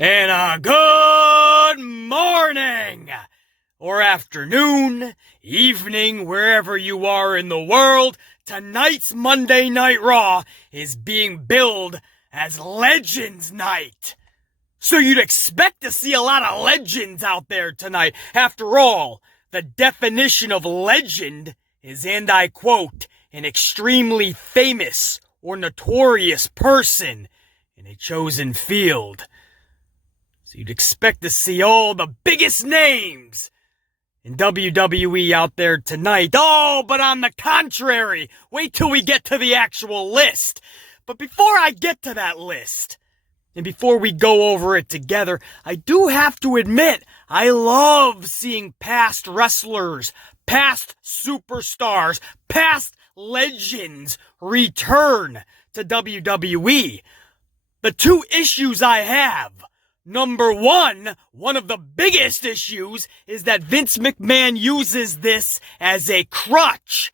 And a good morning, or afternoon, evening, wherever you are in the world. Tonight's Monday Night Raw is being billed as Legends Night. So you'd expect to see a lot of legends out there tonight. After all, the definition of legend is, and I quote, an extremely famous or notorious person in a chosen field. So you'd expect to see all the biggest names in WWE out there tonight. Oh, but on the contrary, wait till we get to the actual list. But before I get to that list, and before we go over it together, I do have to admit, I love seeing past wrestlers, past superstars, past legends return to WWE. The two issues I have. Number one of the biggest issues is that Vince McMahon uses this as a crutch.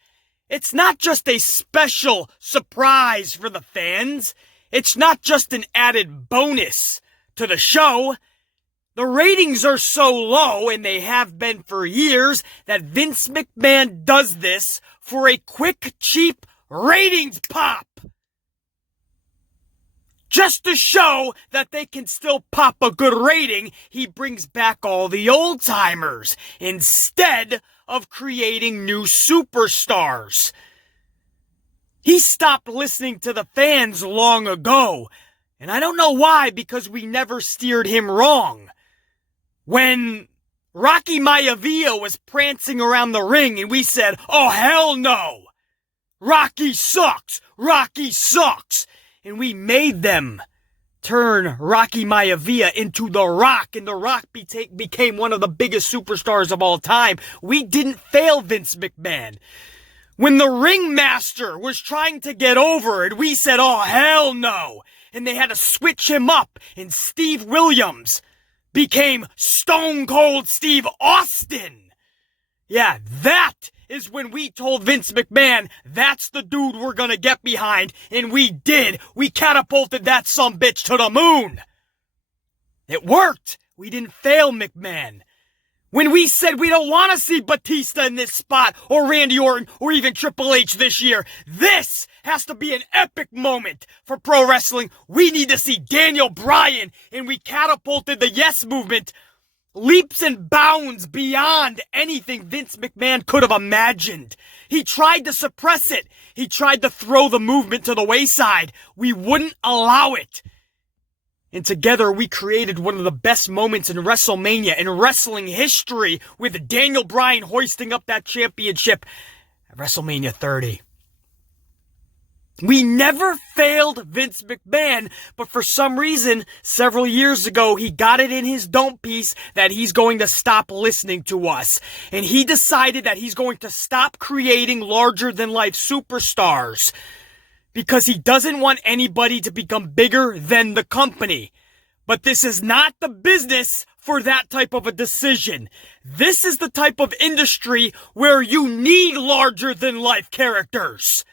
It's not just a special surprise for the fans. It's not just an added bonus to the show. The ratings are so low, and they have been for years, that Vince McMahon does this for a quick, cheap ratings pop. Just to show that they can still pop a good rating, he brings back all the old-timers instead of creating new superstars. He stopped listening to the fans long ago, and I don't know why, because we never steered him wrong. When Rocky Maivia was prancing around the ring and we said, "Oh, hell no! Rocky sucks! Rocky sucks!" And we made them turn Rocky Maivia into The Rock, and The Rock became one of the biggest superstars of all time. We didn't fail Vince McMahon. When the ringmaster was trying to get over and we said, "Oh, hell no," and they had to switch him up, and Steve Williams became Stone Cold Steve Austin. Yeah, that is when we told Vince McMahon, that's the dude we're gonna get behind, and we did. We catapulted that sumbitch to the moon. It worked. We didn't fail McMahon. When we said we don't want to see Batista in this spot, or Randy Orton, or even Triple H this year, this has to be an epic moment for pro wrestling. We need to see Daniel Bryan, and we catapulted the Yes Movement leaps and bounds beyond anything Vince McMahon could have imagined. He tried to suppress it. He tried to throw the movement to the wayside. We wouldn't allow it. And together we created one of the best moments in WrestleMania, in wrestling history, with Daniel Bryan hoisting up that championship at WrestleMania 30. We never failed Vince McMahon, but for some reason, several years ago, he got it in his don't piece that he's going to stop listening to us. And he decided that he's going to stop creating larger-than-life superstars because he doesn't want anybody to become bigger than the company. But this is not the business for that type of a decision. This is the type of industry where you need larger-than-life characters.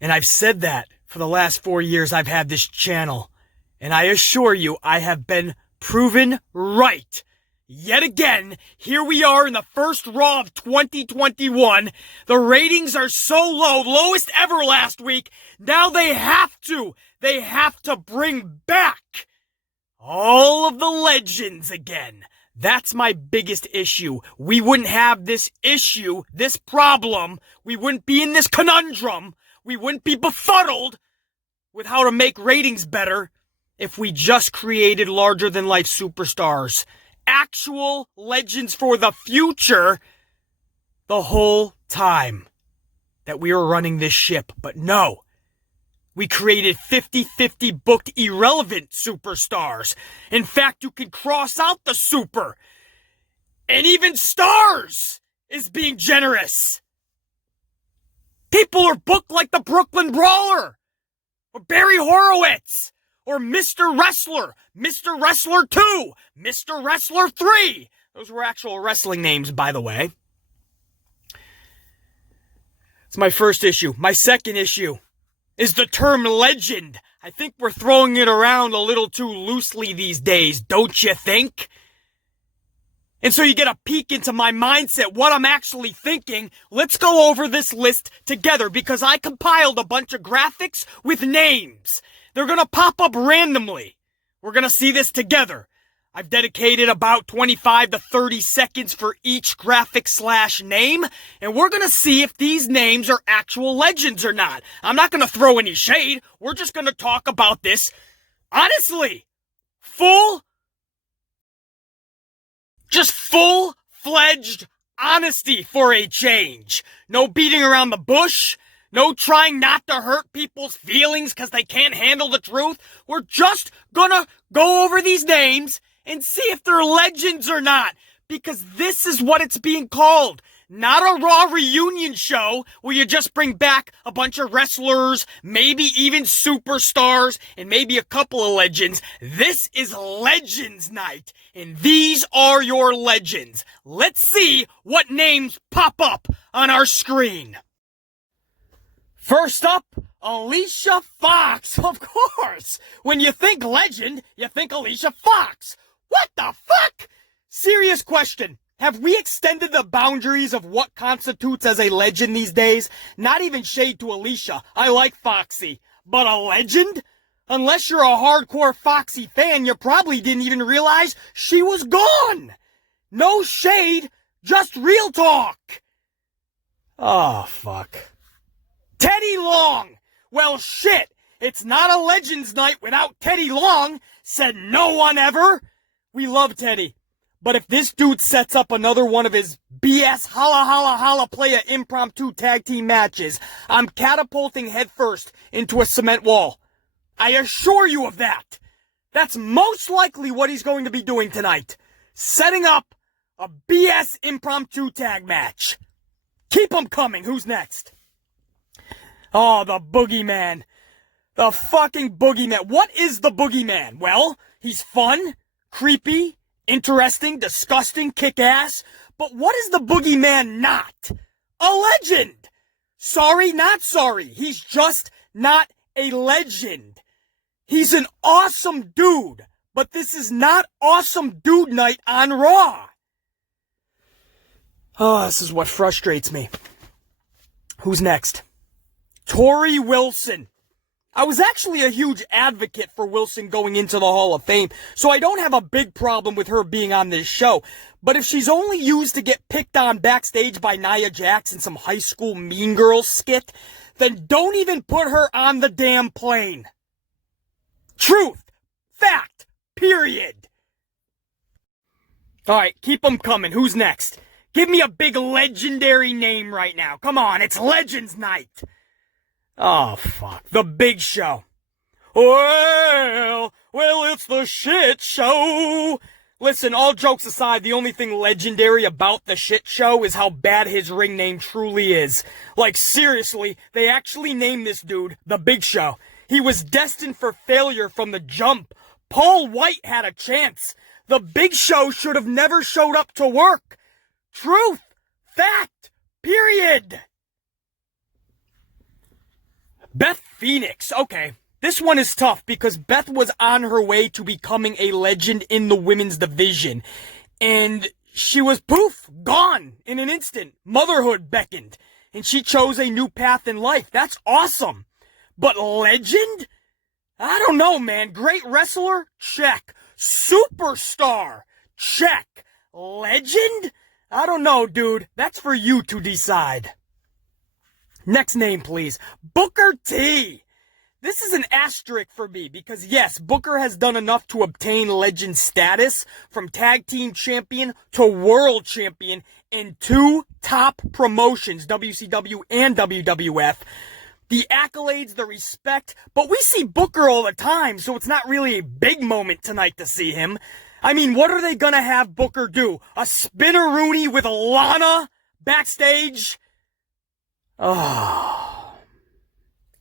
And I've said that for the last 4 years I've had this channel. And I assure you, I have been proven right. Yet again, here we are in the first Raw of 2021. The ratings are so low, lowest ever last week. Now they have to bring back all of the legends again. That's my biggest issue. We wouldn't have this issue, this problem. We wouldn't be in this conundrum. We wouldn't be befuddled with how to make ratings better if we just created larger-than-life superstars. Actual legends for the future the whole time that we were running this ship. But no, we created 50-50 booked irrelevant superstars. In fact, you can cross out the super. And even stars is being generous. People are booked like the Brooklyn Brawler, or Barry Horowitz, or Mr. Wrestler, Mr. Wrestler 2, Mr. Wrestler 3. Those were actual wrestling names, by the way. It's my first issue. My second issue is the term legend. I think we're throwing it around a little too loosely these days, don't you think? And so you get a peek into my mindset, what I'm actually thinking. Let's go over this list together because I compiled a bunch of graphics with names. They're gonna pop up randomly. We're gonna see this together. I've dedicated about 25 to 30 seconds for each graphic / name, and we're gonna see if these names are actual legends or not. I'm not gonna throw any shade. We're just gonna talk about this honestly. Full-fledged honesty for a change. No beating around the bush. No trying not to hurt people's feelings because they can't handle the truth. We're just gonna go over these names and see if they're legends or not. Because this is what it's being called. Not a Raw reunion show where you just bring back a bunch of wrestlers, maybe even superstars, and maybe a couple of legends. This is Legends Night, and these are your legends. Let's see what names pop up on our screen. First up, Alicia Fox, of course. When you think legend, you think Alicia Fox. What the fuck? Serious question. Have we extended the boundaries of what constitutes as a legend these days? Not even shade to Alicia. I like Foxy. But a legend? Unless you're a hardcore Foxy fan, you probably didn't even realize she was gone. No shade, just real talk. Oh, fuck. Teddy Long. Well, shit. It's not a Legends Night without Teddy Long, said no one ever. We love Teddy. But if this dude sets up another one of his BS holla holla holla playa impromptu tag team matches, I'm catapulting headfirst into a cement wall. I assure you of that. That's most likely what he's going to be doing tonight. Setting up a BS impromptu tag match. Keep 'em coming. Who's next? Oh, the Boogie Man. The fucking Boogie Man. What is the Boogie Man? Well, he's fun, creepy, interesting, disgusting, kick-ass. But what is the Boogie Man not? A legend! Sorry, not sorry. He's just not a legend. He's an awesome dude. But this is not Awesome Dude Night on Raw. Oh, this is what frustrates me. Who's next? Tori Wilson. I was actually a huge advocate for Wilson going into the Hall of Fame, so I don't have a big problem with her being on this show. But if she's only used to get picked on backstage by Nia Jax in some high school Mean Girls skit, then don't even put her on the damn plane. Truth. Fact. Period. Alright, keep them coming. Who's next? Give me a big legendary name right now. Come on, it's Legends Night. Oh, fuck. The Big Show. Well, it's the shit show. Listen, all jokes aside, the only thing legendary about the shit show is how bad his ring name truly is. Like, seriously, they actually named this dude The Big Show. He was destined for failure from the jump. Paul White had a chance. The Big Show should have never showed up to work. Truth. Fact. Period. Beth Phoenix. Okay, this one is tough because Beth was on her way to becoming a legend in the women's division. And she was poof, gone in an instant. Motherhood beckoned. And she chose a new path in life. That's awesome. But legend? I don't know, man. Great wrestler? Check. Superstar? Check. Legend? I don't know, dude. That's for you to decide. Next name, please. Booker T. This is an asterisk for me because, yes, Booker has done enough to obtain legend status from tag team champion to world champion in 2 top promotions, WCW and WWF. The accolades, the respect, but we see Booker all the time, so it's not really a big moment tonight to see him. I mean, what are they gonna have Booker do? A spinneroonie with Lana backstage? Oh.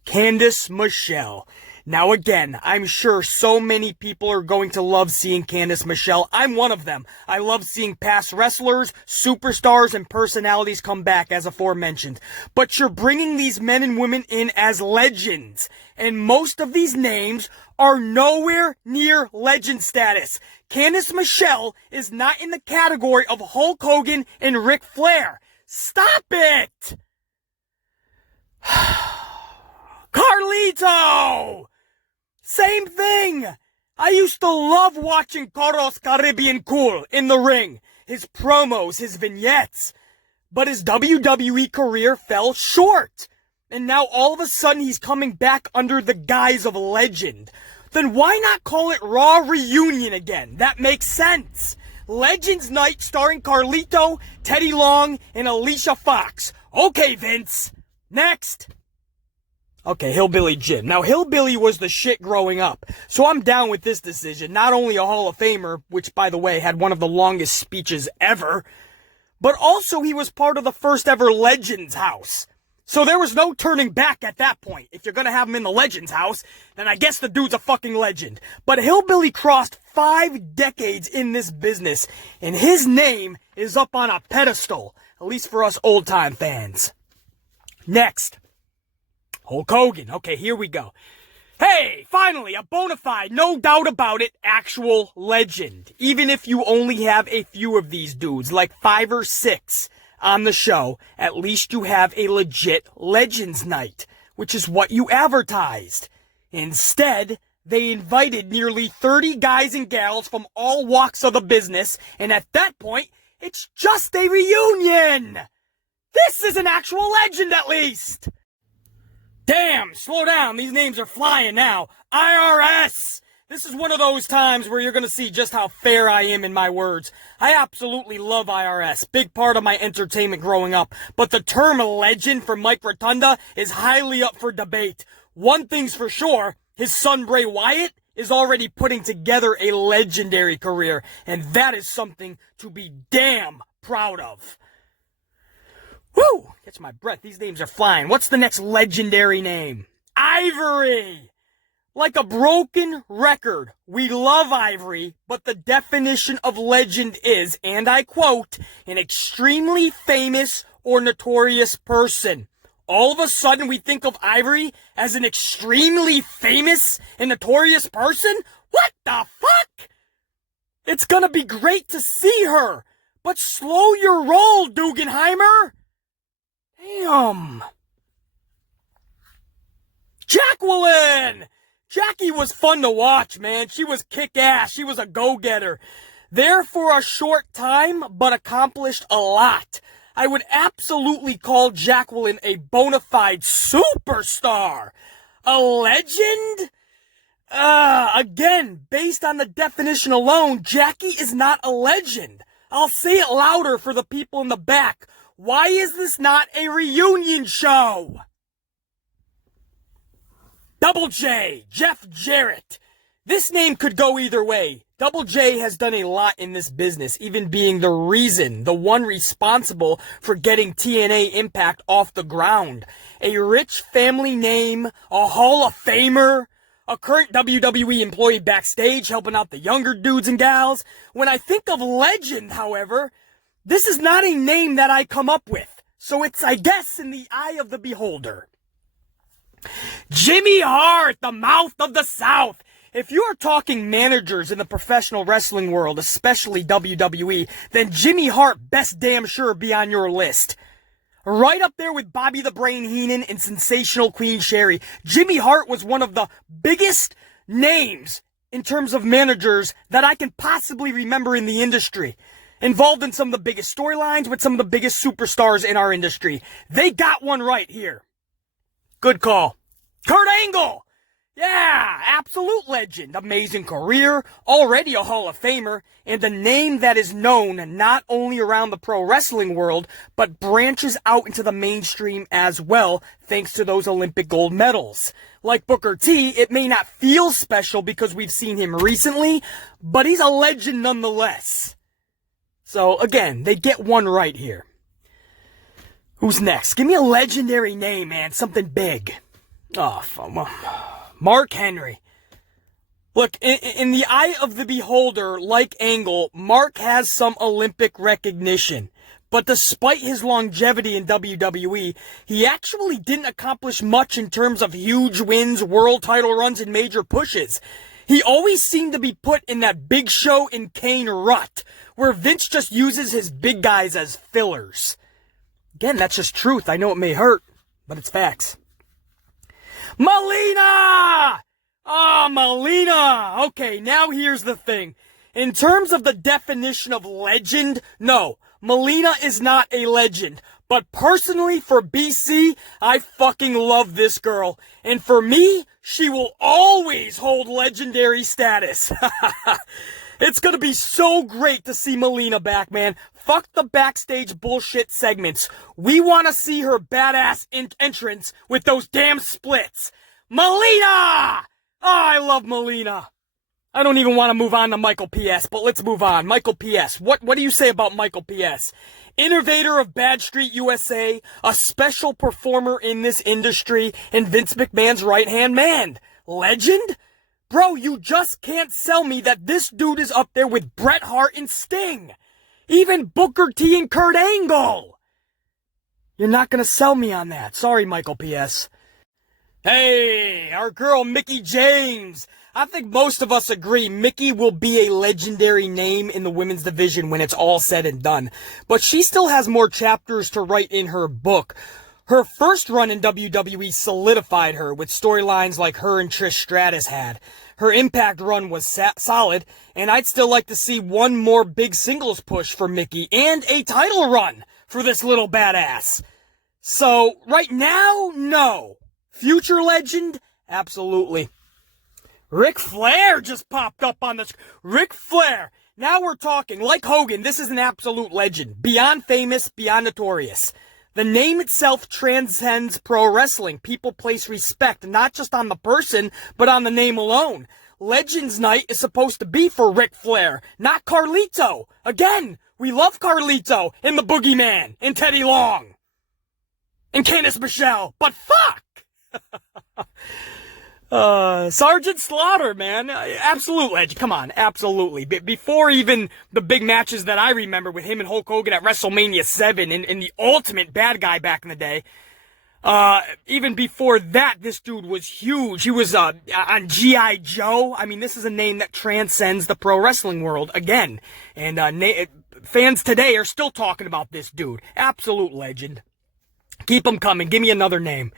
Candice Michelle. Now again, I'm sure so many people are going to love seeing Candice Michelle. I'm one of them. I love seeing past wrestlers, superstars, and personalities come back as aforementioned. But you're bringing these men and women in as legends. And most of these names are nowhere near legend status. Candice Michelle is not in the category of Hulk Hogan and Ric Flair. Stop it! Carlito! Same thing! I used to love watching Carlos Caribbean Cool in the ring. His promos, his vignettes. But his WWE career fell short. And now all of a sudden he's coming back under the guise of legend. Then why not call it Raw Reunion again? That makes sense. Legends Night starring Carlito, Teddy Long, and Alicia Fox. Okay, Vince. Next. Okay, Hillbilly Jim. Now, Hillbilly was the shit growing up, so I'm down with this decision. Not only a Hall of Famer, which, by the way, had one of the longest speeches ever, but also he was part of the first ever Legends house. So there was no turning back at that point. If you're gonna have him in the Legends house, then I guess the dude's a fucking legend. But Hillbilly crossed 5 decades in this business, and his name is up on a pedestal, at least for us old-time fans. Next. Hulk Hogan. Okay, here we go. Hey, finally, a bona fide, no doubt about it, actual legend. Even if you only have a few of these dudes, like 5 or 6 on the show, at least you have a legit Legends Night, which is what you advertised. Instead, they invited nearly 30 guys and gals from all walks of the business, and at that point, it's just a reunion. This is an actual legend, at least. Damn, slow down. These names are flying now. IRS! This is one of those times where you're going to see just how fair I am in my words. I absolutely love IRS. Big part of my entertainment growing up. But the term legend for Mike Rotunda is highly up for debate. One thing's for sure, his son Bray Wyatt is already putting together a legendary career. And that is something to be damn proud of. Woo! Catch my breath. These names are flying. What's the next legendary name? Ivory! Like a broken record, we love Ivory, but the definition of legend is, and I quote, an extremely famous or notorious person. All of a sudden we think of Ivory as an extremely famous and notorious person? What the fuck? It's gonna be great to see her, but slow your roll, Dugenheimer! Damn. Jacqueline! Jackie was fun to watch, man. She was kick-ass. She was a go-getter. There for a short time, but accomplished a lot. I would absolutely call Jacqueline a bona fide superstar. A legend? Again, based on the definition alone, Jackie is not a legend. I'll say it louder for the people in the back. Why is this not a reunion show? Double J, Jeff Jarrett. This name could go either way. Double J has done a lot in this business, even being the reason, the one responsible for getting TNA Impact off the ground. A rich family name, a Hall of Famer, a current WWE employee backstage helping out the younger dudes and gals. When I think of legend, however, this is not a name that I come up with. So it's, I guess, in the eye of the beholder. Jimmy Hart, the mouth of the South. If you are talking managers in the professional wrestling world, especially WWE, then Jimmy Hart best damn sure be on your list. Right up there with Bobby the Brain Heenan and Sensational Queen Sherry. Jimmy Hart was one of the biggest names in terms of managers that I can possibly remember in the industry. Involved in some of the biggest storylines with some of the biggest superstars in our industry. They got one right here. Good call. Kurt Angle! Yeah, absolute legend. Amazing career, already a Hall of Famer, and a name that is known not only around the pro wrestling world, but branches out into the mainstream as well, thanks to those Olympic gold medals. Like Booker T, it may not feel special because we've seen him recently, but he's a legend nonetheless. So, again, they get one right here. Who's next? Give me a legendary name, man. Something big. Oh, Mark Henry. Look, in the eye of the beholder, like Angle, Mark has some Olympic recognition. But despite his longevity in WWE, he actually didn't accomplish much in terms of huge wins, world title runs, and major pushes. He always seemed to be put in that Big Show and Kane rut, where Vince just uses his big guys as fillers. Again, that's just truth. I know it may hurt, but it's facts. Melina! Ah, Melina! Okay, now here's the thing. In terms of the definition of legend, no, Melina is not a legend. But personally, for BC, I fucking love this girl. And for me, she will always hold legendary status. It's gonna be so great to see Melina back, man. Fuck the backstage bullshit segments. We wanna see her badass entrance with those damn splits. Melina! Oh, I love Melina. I don't even want to move on to Michael P.S., but let's move on. Michael P.S. What do you say about Michael P.S.? Innovator of Bad Street USA, a special performer in this industry, and Vince McMahon's right-hand man. Legend? Bro, you just can't sell me that this dude is up there with Bret Hart and Sting. Even Booker T and Kurt Angle. You're not going to sell me on that. Sorry, Michael P.S. Hey, our girl Mickie James. I think most of us agree Mickie will be a legendary name in the women's division when it's all said and done. But she still has more chapters to write in her book. Her first run in WWE solidified her with storylines like her and Trish Stratus had. Her Impact run was solid, and I'd still like to see one more big singles push for Mickie and a title run for this little badass. So, right now, no. Future legend? Absolutely. Ric Flair just popped up on the screen. Ric Flair. Now we're talking. Like Hogan, this is an absolute legend. Beyond famous, beyond notorious. The name itself transcends pro wrestling. People place respect not just on the person, but on the name alone. Legends Night is supposed to be for Ric Flair, not Carlito. Again, we love Carlito and the Boogie Man and Teddy Long. And Candice Michelle. But fuck! Sergeant Slaughter, man. Absolute legend. Come on, absolutely. Before even the big matches that I remember with him and Hulk Hogan at WrestleMania 7 and the ultimate bad guy back in the day, even before that, this dude was huge. He was on G.I. Joe. I mean, this is a name that transcends the pro wrestling world again. And fans today are still talking about this dude. Absolute legend. Keep them coming. Give me another name.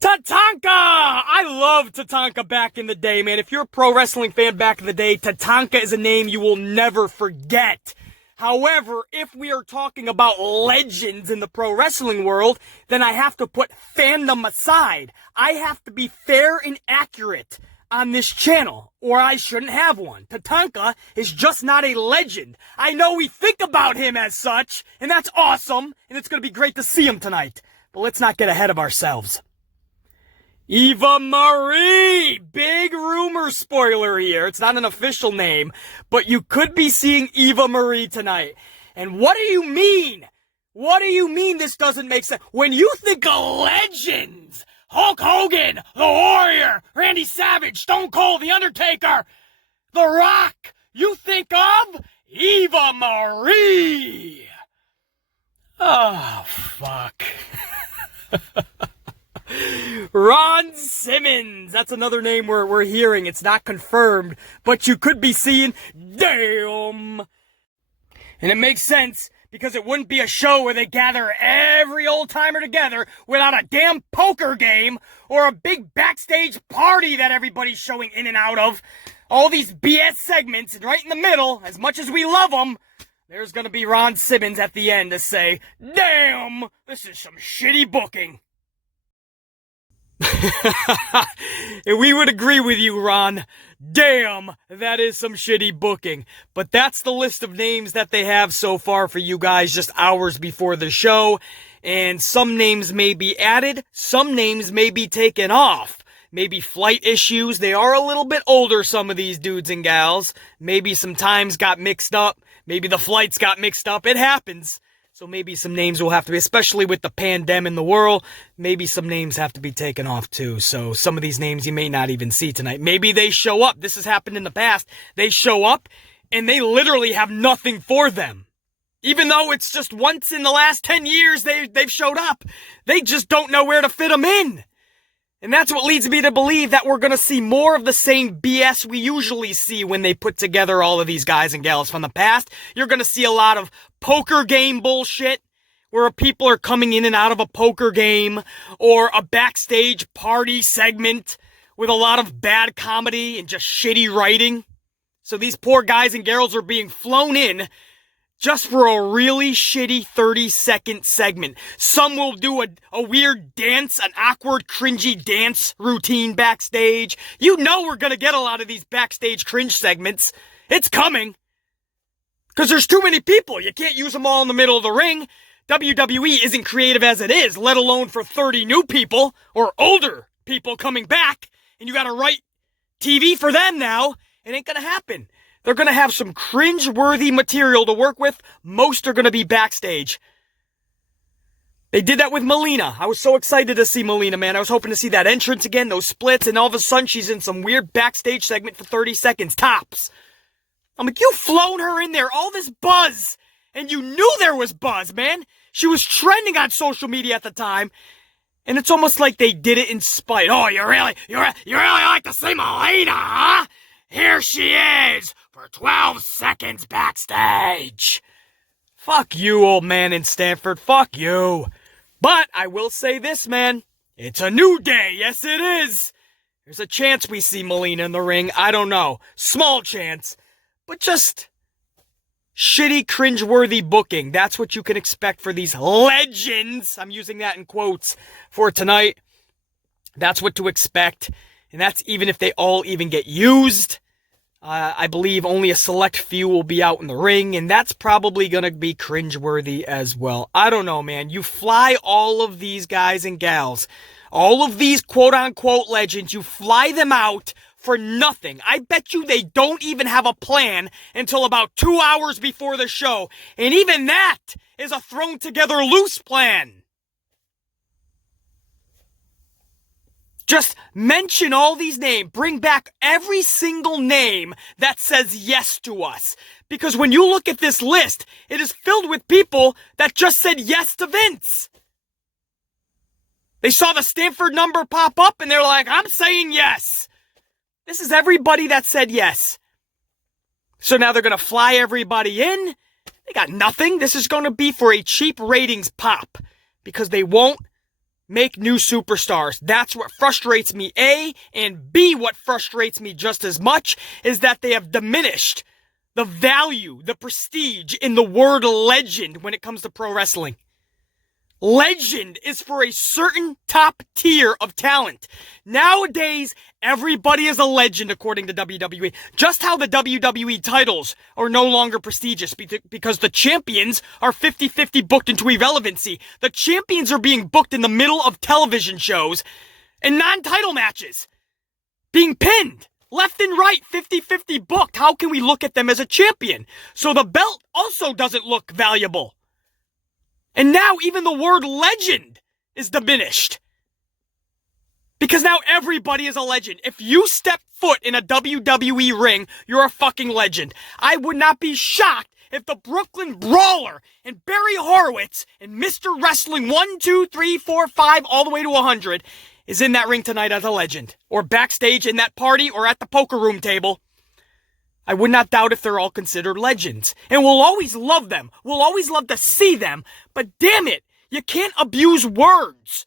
Tatanka! I loved Tatanka back in the day, man. If you're a pro wrestling fan back in the day, Tatanka is a name you will never forget. However, if we are talking about legends in the pro wrestling world, then I have to put fandom aside. I have to be fair and accurate on this channel, or I shouldn't have one. Tatanka is just not a legend. I know we think about him as such, and that's awesome, and it's going to be great to see him tonight. But let's not get ahead of ourselves. Eva Marie! Big rumor spoiler here. It's not an official name, but you could be seeing Eva Marie tonight. And what do you mean? What do you mean this doesn't make sense? When you think of legends, Hulk Hogan, The Warrior, Randy Savage, Stone Cold, The Undertaker, The Rock, you think of Eva Marie. Oh, fuck. Ron Simmons. That's another name we're hearing. It's not confirmed, but you could be seeing damn. And it makes sense because it wouldn't be a show where they gather every old timer together without a damn poker game or a big backstage party that everybody's showing in and out of. All these BS segments, and right in the middle, as much as we love them, there's gonna be Ron Simmons at the end to say, damn, this is some shitty booking. And we would agree with you, Ron. Damn, that is some shitty booking. But that's the list of names that they have so far for you guys just hours before the show. And some names may be added, some names may be taken off. Maybe flight issues. They are a little bit older, some of these dudes and gals. Maybe some times got mixed up. Maybe the flights got mixed up. It happens. So maybe some names will have to be, especially with the pandemic in the world, maybe some names have to be taken off too. So some of these names you may not even see tonight. Maybe they show up. This has happened in the past. They show up and they literally have nothing for them. Even though it's just once in the last 10 years they've showed up. They just don't know where to fit them in. And that's what leads me to believe that we're going to see more of the same BS we usually see when they put together all of these guys and gals from the past. You're going to see a lot of poker game bullshit where people are coming in and out of a poker game, or a backstage party segment with a lot of bad comedy and just shitty writing. So these poor guys and girls are being flown in just for a really shitty 30-second segment. Some will do a weird dance, an awkward, cringy dance routine backstage. You know we're gonna get a lot of these backstage cringe segments. It's coming. Because there's too many people. You can't use them all in the middle of the ring. WWE isn't creative as it is, let alone for 30 new people or older people coming back. And you gotta write TV for them now. It ain't gonna happen. They're going to have some cringe-worthy material to work with. Most are going to be backstage. They did that with Melina. I was so excited to see Melina, man. I was hoping to see that entrance again, those splits, and all of a sudden she's in some weird backstage segment for 30 seconds, tops. I'm like, you've flown her in there, all this buzz, and you knew there was buzz, man. She was trending on social media at the time, and it's almost like they did it in spite. Oh, you really like to see Melina, huh? Here she is for 12 seconds backstage. Fuck you, old man in Stanford. Fuck you. But I will say this, man. It's a new day. Yes, it is. There's a chance we see Melina in the ring. I don't know. Small chance. But just shitty, cringeworthy booking. That's what you can expect for these legends. I'm using that in quotes for tonight. That's what to expect. And that's even if they all even get used. I believe only a select few will be out in the ring, and that's probably going to be cringeworthy as well. I don't know, man. You fly all of these guys and gals, all of these quote-unquote legends, you fly them out for nothing. I bet you they don't even have a plan until about 2 hours before the show, and even that is a thrown-together loose plan. Just mention all these names. Bring back every single name that says yes to us. Because when you look at this list, it is filled with people that just said yes to Vince. They saw the Stanford number pop up and they're like, I'm saying yes. This is everybody that said yes. So now they're going to fly everybody in. They got nothing. This is going to be for a cheap ratings pop. Because they won't make new superstars. That's what frustrates me, A, and B, what frustrates me just as much is that they have diminished the value, the prestige in the word legend when it comes to pro wrestling. Legend is for a certain top tier of talent. Nowadays, everybody is a legend according to WWE. Just how the WWE titles are no longer prestigious because the champions are 50-50 booked into irrelevancy. The champions are being booked in the middle of television shows and non-title matches. Being pinned. Left and right, 50-50 booked. How can we look at them as a champion? So the belt also doesn't look valuable. And now even the word legend is diminished. Because now everybody is a legend. If you step foot in a WWE ring, you're a fucking legend. I would not be shocked if the Brooklyn Brawler and Barry Horowitz and Mr. Wrestling 1, 2, 3, 4, 5, all the way to 100 is in that ring tonight as a legend. Or backstage in that party or at the poker room table. I would not doubt if they're all considered legends. And we'll always love them. We'll always love to see them. But damn it, you can't abuse words.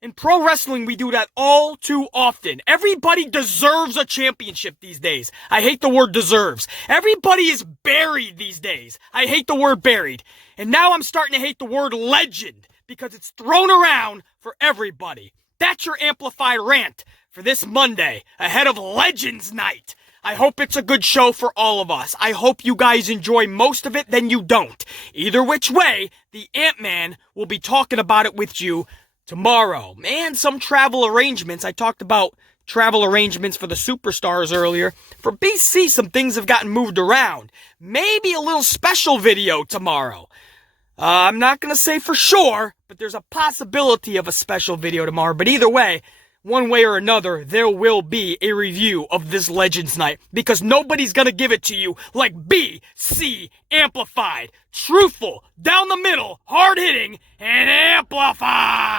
In pro wrestling, we do that all too often. Everybody deserves a championship these days. I hate the word deserves. Everybody is buried these days. I hate the word buried. And now I'm starting to hate the word legend because it's thrown around for everybody. That's your amplified rant for this Monday ahead of Legends Night. I hope it's a good show for all of us. I hope you guys enjoy most of it, then you don't. Either which way, the Ant-Man will be talking about it with you tomorrow. Man, some travel arrangements. I talked about travel arrangements for the superstars earlier. For BC, some things have gotten moved around. Maybe a little special video tomorrow. I'm not gonna say for sure, but there's a possibility of a special video tomorrow. But either way, one way or another, there will be a review of this Legends Night, because nobody's gonna give it to you like BC Amplified. Truthful, down the middle, hard hitting, and amplified!